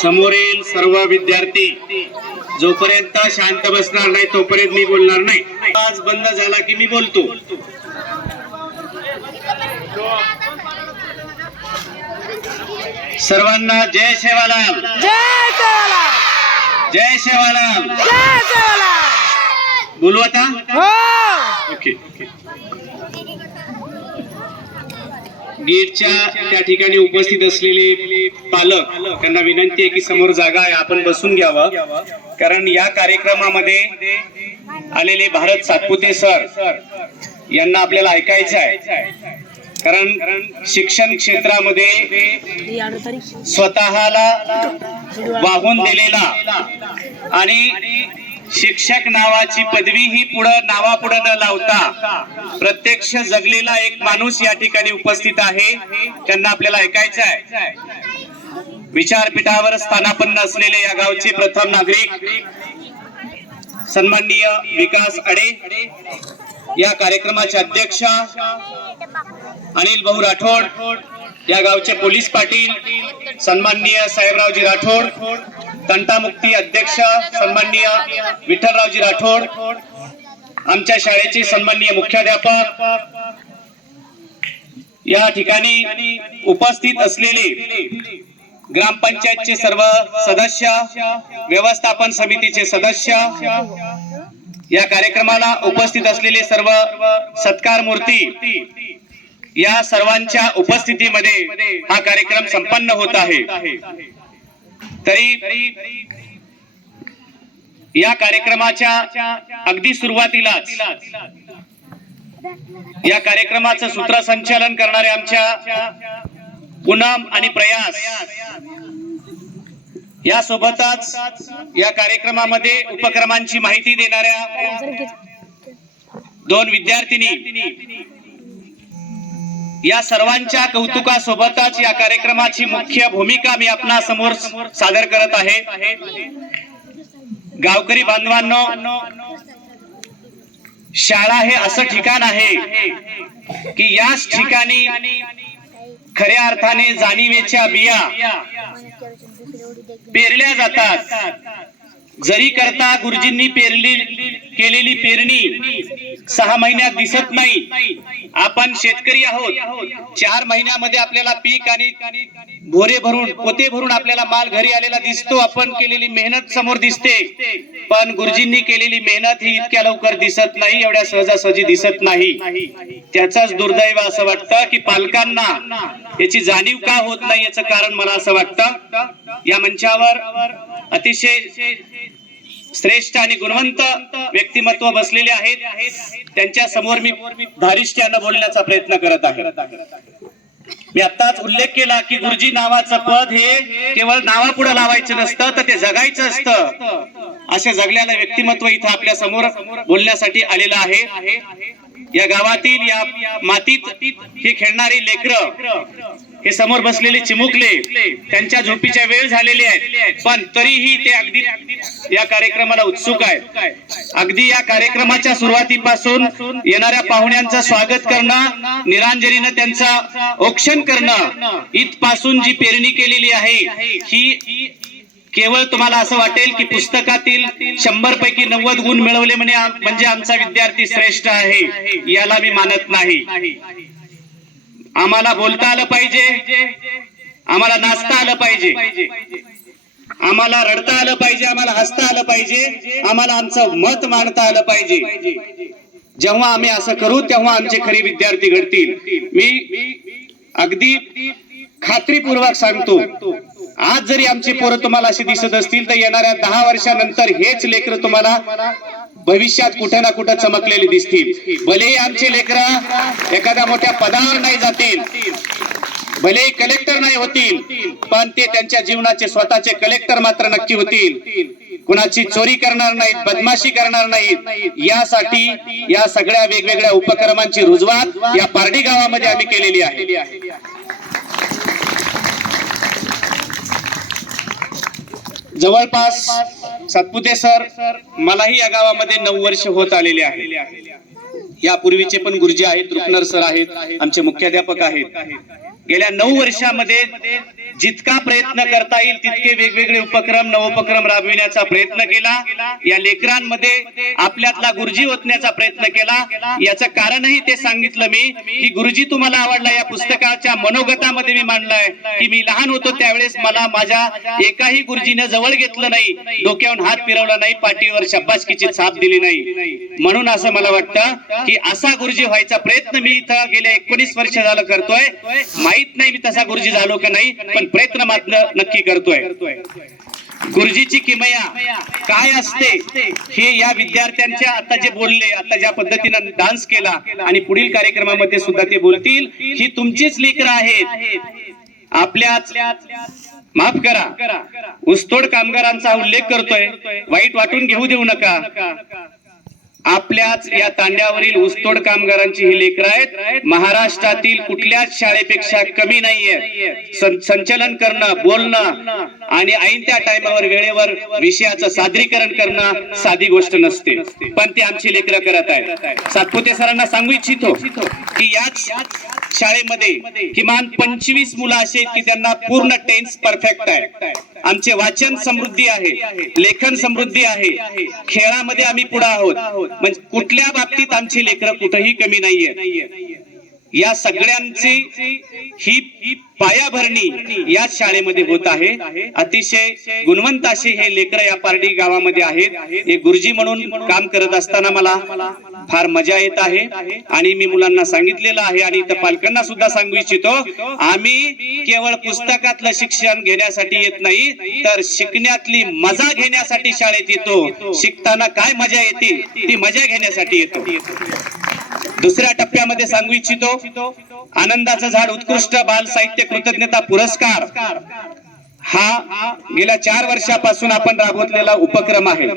समोरील सर्व विद्यार्थी जोपर्यंत शांत बसणार नाही तोपर्यंत मी बोलणार नाही. आवाज बंद झाला की मी बोलतो. सर्वांना जय शेवालाल. जय सेवाला जय शेवालाल. जय सेवाला बोलू आता? हो. ओके. गेटच्या त्या ठिकाणी उपस्थित असलेले पालक त्यांना विनंती आहे की समोर जागा आहे आपण बसून घ्यावं. कारण या कार्यक्रमामध्ये आलेले भारत सातपुते सर यांना आपल्याला ऐकायचं आहे. कारण शिक्षण क्षेत्रामध्ये स्वतःला वाहून दिलेला आणि शिक्षक नावाची पदवी ही पुढं नावापुढं न लावता प्रत्यक्ष जगलेला एक माणूस या ठिकाणी उपस्थित आहे. त्यांना आपल्याला ऐकायचं आहे. विचारपीठावर स्थानापन्न असलेले या गावचे प्रथम नागरिक सन्माननीय विकास अडे या कार्यक्रमाचे अध्यक्ष अनिल भाऊ राठोड या गावचे पोलीस पाटील सन्माननीय साहेबरावजी राठोड तंटामुक्ती अध्यक्ष सन्माननीय विठ्ठलरावजी राठोड आमच्या शाळेचे सन्माननीय मुख्याध्यापक या ठिकाणी उपस्थित असलेले ग्रामपंचायतचे सर्व सदस्य व्यवस्थापन समितीचे सदस्य या कार्यक्रमाला उपस्थित असलेले सर्व सत्कार मूर्ती या सर्वांच्या उपस्थितीमध्ये हा कार्यक्रम संपन्न होत आहे. तरी या कार्यक्रमाच्या अगदी सुरुवातीलाच या कार्यक्रमाचं सूत्रसंचालन करणारे आमच्या पुनम आणि प्रयास यासोबतच या कार्यक्रमामध्ये उपक्रमांची माहिती देणाऱ्या दोन विद्यार्थिनी या सर्वांच्या कौतुकासोबतच या कार्यक्रमाची मुख्य भूमिका मी आपणा समोर सादर करत आहे. गावकरी बांधवांनो शाळा हे असं ठिकाण आहे की याच ठिकाणी खऱ्या अर्थाने जाणीवेच्या बिया पेरल्या जातात. जरी करता गुरुजींनी पेरली केलेली पेरणी सहा महिन्यात दिसत नाही. आपण शेतकरी आहोत. चार महिन्यामध्ये आपल्याला पीक आणि भोरे भरून पोते भरून आपल्याला माल घरी आलेला दिसतो. आपण केलेली मेहनत समोर दिसते. पण गुरुजींनी केलेली मेहनत ही इतक्या लवकर दिसत नाही एवढ्या सहजासहजी दिसत नाही. त्याचाच दुर्दैव असं वाटतं की पालकांना याची जाणीव का होत नाही याचं कारण मला असं वाटतं. या मंचावर अतिशय श्रेष्ठ आणि गुणवंत व्यक्तिमत्व बसलेले आहेत. त्यांच्यासमोर मी धारिष्ट्यानं बोलण्याचा प्रयत्न करत आहे. मी आताच उल्लेख केला की गुरुजी नावाचं पद हे केवळ नावापुढे लावायचं नसतं तर ते जगायचं असतं. असे जगलेलं व्यक्तिमत्व इथं आपल्यासमोर बोलण्यासाठी आलेलं आहे. या गावातील या मातीत हे खेळणारी लेकर हे समोर बसलेले चिमुकले त्यांच्या झोपीच्या वेळ झालेले आहेत. पण तरीही ते अगदी या कार्यक्रमाला उत्सुक आहेत. अगदी या कार्यक्रमाच्या सुरुवातीपासून येणाऱ्या पाहुण्यांचं स्वागत करणं निरांजलीनं त्यांचं औक्षण करणं इथपासून जी पेरणी केलेली आहे ही केवळ तुम्हाला असं वाटेल की पुस्तकातील शंभर पैकी नव्वद गुण मिळवले म्हणे म्हणजे आमचा विद्यार्थी श्रेष्ठ आहे याला मी मानत नाही. आम्हाला बोलता आलं पाहिजे. आम्हाला नाचता आलं पाहिजे. आम्हाला रडता आलं पाहिजे आम्हाला हसता आलं पाहिजे आम्हाला आमचं मत मांडता आलं पाहिजे. जेव्हा आम्ही असं करू तेव्हा आमचे खरे विद्यार्थी घडतील. मी अगदी खात्रीपूर्वक सांगतो आज जरी आमची पोरं तुम्हाला अशी दिसत असतील तर येणाऱ्या दहा वर्षानंतर हेच लेकर तुम्हाला भविष्यात कुठे ना कुठे चमकलेली दिसतील. भलेही आमचे लेकर एखाद्या मोठ्या पदावर नाही जातील. भलेही कलेक्टर नाही होतील पण ते त्यांच्या जीवनाचे स्वतःचे कलेक्टर मात्र नक्की होतील. कुणाची चोरी करणार नाहीत बदमाशी करणार नाहीत. यासाठी या सगळ्या वेगवेगळ्या उपक्रमांची रुजवात या पारडी गावामध्ये आम्ही केलेली आहे. जवळपास सातपुते सर मलाही या गावामध्ये नऊ वर्ष होत आलेले आहे यापूर्वीचे पण गुरुजी आहेत रुपनर सर आहेत आमचे मुख्याध्यापक आहेत. गेल्या नऊ वर्षामध्ये जितका प्रयत्न करता येईल तितके वेगवेगळे उपक्रम नवोपक्रम राबविण्याचा प्रयत्न केला. या लेकरांमध्ये आपल्यातला गुरुजी ओतण्याचा प्रयत्न केला. याचं कारणही ते सांगितलं मी की गुरुजी तुम्हाला आवडला. या पुस्तकाच्या मनोगतामध्ये मी मांडलाय की मी लहान होतो त्यावेळेस मला माझ्या एकाही गुरुजीने जवळ घेतलं नाही. डोक्यावर हात फिरवला नाही पाठीवर शब्बासकीची छाप दिली नाही. म्हणून असं मला वाटतं की असा गुरुजी व्हायचा प्रयत्न मी इथं गेल्या एकोणीस वर्ष झालं करतोय. माहीत नाही मी तसा गुरुजी झालो का नाही पण प्रयत्न मात्र नक्की करतोय. गुरुजीची किमया काय असते हे या विद्यार्थ्यांच्या आता जे बोलले आता ज्या पद्धतीनं डान्स केला आणि पुढील कार्यक्रमामध्ये सुद्धा ते बोलतील ही तुमचीच लेकर आहेत. आपल्याच माफ करा. ऊसतोड कामगारांचा उल्लेख करतोय. वाईट वाटून घेऊ देऊ नका. आपल्याच या तांड्यावरील ऊसतोड कामगारांची ही लेकरं आहेत. महाराष्ट्रातील कुठल्याच शाळेपेक्षा कमी नाहीये. संचलन करणं बोलणं आणि ऐन त्या टायमावर वेळेवर विषयाचं सादरीकरण करणं साधी गोष्ट नसते. पण ते आमची लेकरं करत आहेत. सातपुते सरांना सांगू इच्छितो की याच शाळेमध्ये किमान पंचवीस मुलं असे की त्यांना पूर्ण टेन्स परफेक्ट आहे. आमचे वाचन समृद्धी आहे. लेखन समृद्धी आहे. खेळामध्ये आम्ही पुढे आहोत. म्हणजे कुठल्या बाबतीत आमची लेकरं कुठंही कमी नाहीये या सगळ्यांची ही पायाभरणी या शाळेमध्ये होत आहे. अतिशय गुणवंत असे हे लेकर या पारडी गावामध्ये आहेत. हे गुरुजी म्हणून काम करत असताना मला फार मजा येत आहे. आणि मी मुलांना सांगितलेलं आहे आणि इथं पालकांना सुद्धा सांगू इच्छितो आम्ही केवळ पुस्तकातलं शिक्षण घेण्यासाठी येत नाही तर शिकण्यातली मजा घेण्यासाठी शाळेत येतो. शिकताना काय मजा येते ती मजा घेण्यासाठी येतो. दुसऱ्या टप्प्यामध्ये सांगू इच्छितो आनंदाचं झाड उत्कृष्ट बाल साहित्य कृतज्ञता पुरस्कार हा गेल्या चार वर्षापासून आपण राबवलेला उपक्रम आहे.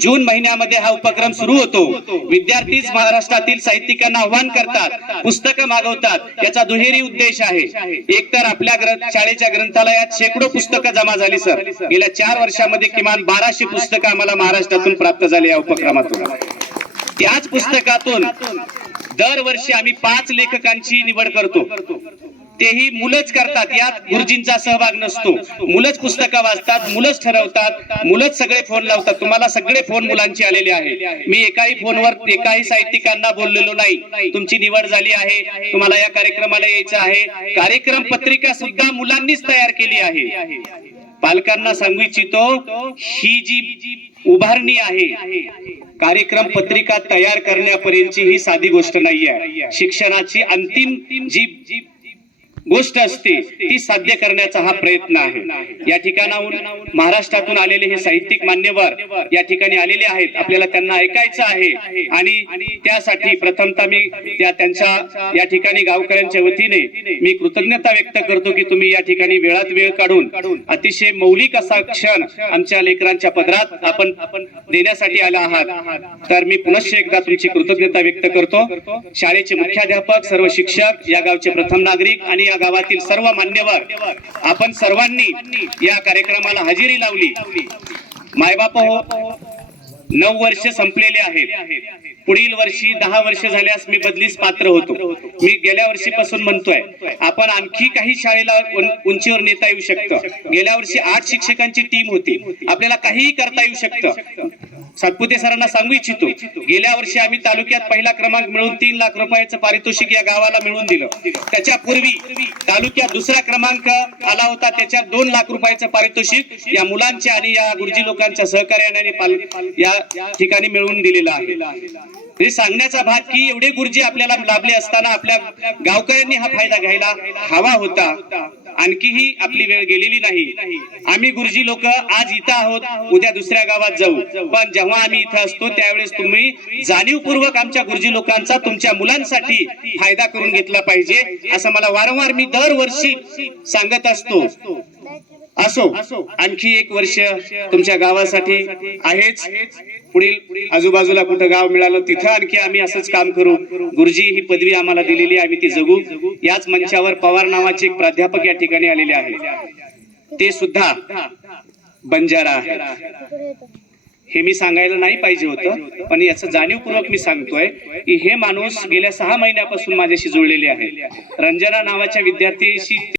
जून महिन्यामध्ये हा उपक्रम सुरू होतो. विद्यार्थीच महाराष्ट्रातील साहित्यिकांना आव्हान करतात पुस्तकं मागवतात याचा दुहेरी उद्देश आहे. एक तर आपल्या ग्रंथ शाळेच्या ग्रंथालयात शेकडो पुस्तकं जमा झाली सर. गेल्या चार वर्षामध्ये किमान बाराशे पुस्तकं आम्हाला महाराष्ट्रातून प्राप्त झाली या उपक्रमातून. याच पुस्तकातून दरवर्षी आम्ही पाच लेखकांची निवड करतो. तेही मुलंच करतात यात गुरुजींचा सहभाग नसतो. मुलंच पुस्तकं वाचतात मुलंच ठरवतात मुलंच सगळे फोन लावतात. तुम्हाला सगळे फोन मुलांचे आलेले आहे मी एकाही फोनवर एकाही साहित्यिकांना बोललेलो नाही. तुमची निवड झाली आहे. तुम्हाला या कार्यक्रमाला यायचं आहे. कार्यक्रम पत्रिका सुद्धा मुलांनीच तयार केली आहे. पालकांना सांगू इच्छितो ही जी उभारणी आहे कार्यक्रम पत्रिका तयार करण्यापर्यंतची ही साधी गोष्ट नाही आहे शिक्षणाची अंतिम जी गोष्ट असते ती साध्य करण्याचा हा प्रयत्न आहे. या ठिकाणाहून महाराष्ट्रातून आलेले हे साहित्यिक मान्यवर या ठिकाणी आलेले आहेत. आपल्याला त्यांना ऐकायचं आहे. आणि त्यासाठी प्रथमतः मी त्या त्यांच्या या ठिकाणी गावकऱ्यांच्या वतीने मी कृतज्ञता व्यक्त करतो की तुम्ही या ठिकाणी वेळात वेळ काढून अतिशय मौलिक असा क्षण आमच्या लेकरांच्या पदरात आपण देण्यासाठी आला आहात. तर मी पुनश्च एकदा तुमची कृतज्ञता व्यक्त करतो. शाळेचे मुख्याध्यापक सर्व शिक्षक या गावचे प्रथम नागरिक आणि या गावातील सर्व मान्यवर आपण सर्वांनी या कार्यक्रमाला हजेरी लावली. मायबाप हो नऊ वर्ष संपलेले आहेत. पुढील वर्षी दहा वर्ष झाल्यास मी बदलीस पात्र होतो. मी गेल्या वर्षीपासून म्हणतोय आपण आणखी काही शाळेला उंचीवर नेता येऊ शकतं. गेल्या वर्षी आठ शिक्षकांची टीम होती. आपल्याला काहीही करता येऊ शकतं. सातपुते सरांना सांगू इच्छितो गेल्या वर्षी आम्ही तालुक्यात पहिला क्रमांक मिळून तीन लाख रुपयाचं पारितोषिक या गावाला मिळवून दिलं. त्याच्या पूर्वी तालुक्यात दुसरा क्रमांक आला होता त्याच्यात दोन लाख रुपयाचं पारितोषिक या मुलांच्या आणि या गुरुजी लोकांच्या सहकार्याने पाल- या ठिकाणी मिळवून दिलेलं आहे. हे सांगण्याचा भाग की एवढे गुरुजी आपल्याला लाभले असताना आपल्या गावकऱ्यांनी हा फायदा घ्यायला हवा होता. आणखीही आपली वेळ गेलेली नाही. आम्ही गुरुजी लोक आज इथं आहोत उद्या दुसऱ्या गावात जाऊ. पण जेव्हा आम्ही इथं असतो त्यावेळेस तुम्ही जाणीवपूर्वक आमच्या गुरुजी लोकांचा तुमच्या मुलांसाठी फायदा करून घेतला पाहिजे असं मला वारंवार मी दरवर्षी सांगत असतो. असो आणखी एक वर्ष तुमच्या गावासाठी आहेच. पुढील आजूबाजूला कुठं गाव मिळालं तिथं आणखी आम्ही असंच काम करू. गुरुजी ही पदवी आम्हाला दिलेली आहे, आम्ही ती जगू. याच मंचावर पवार नावाचे एक प्राध्यापक या ठिकाणी आलेले आहेत. ते सुद्धा बंजारा आहे हे मी सांगायला नाही पाहिजे होतं पण याचं जाणीवपूर्वक मी सांगतोय की हे माणूस गेल्या सहा महिन्यापासून माझ्याशी जुळलेले आहे रंजना नावाच्या विद्यार्थ्याशी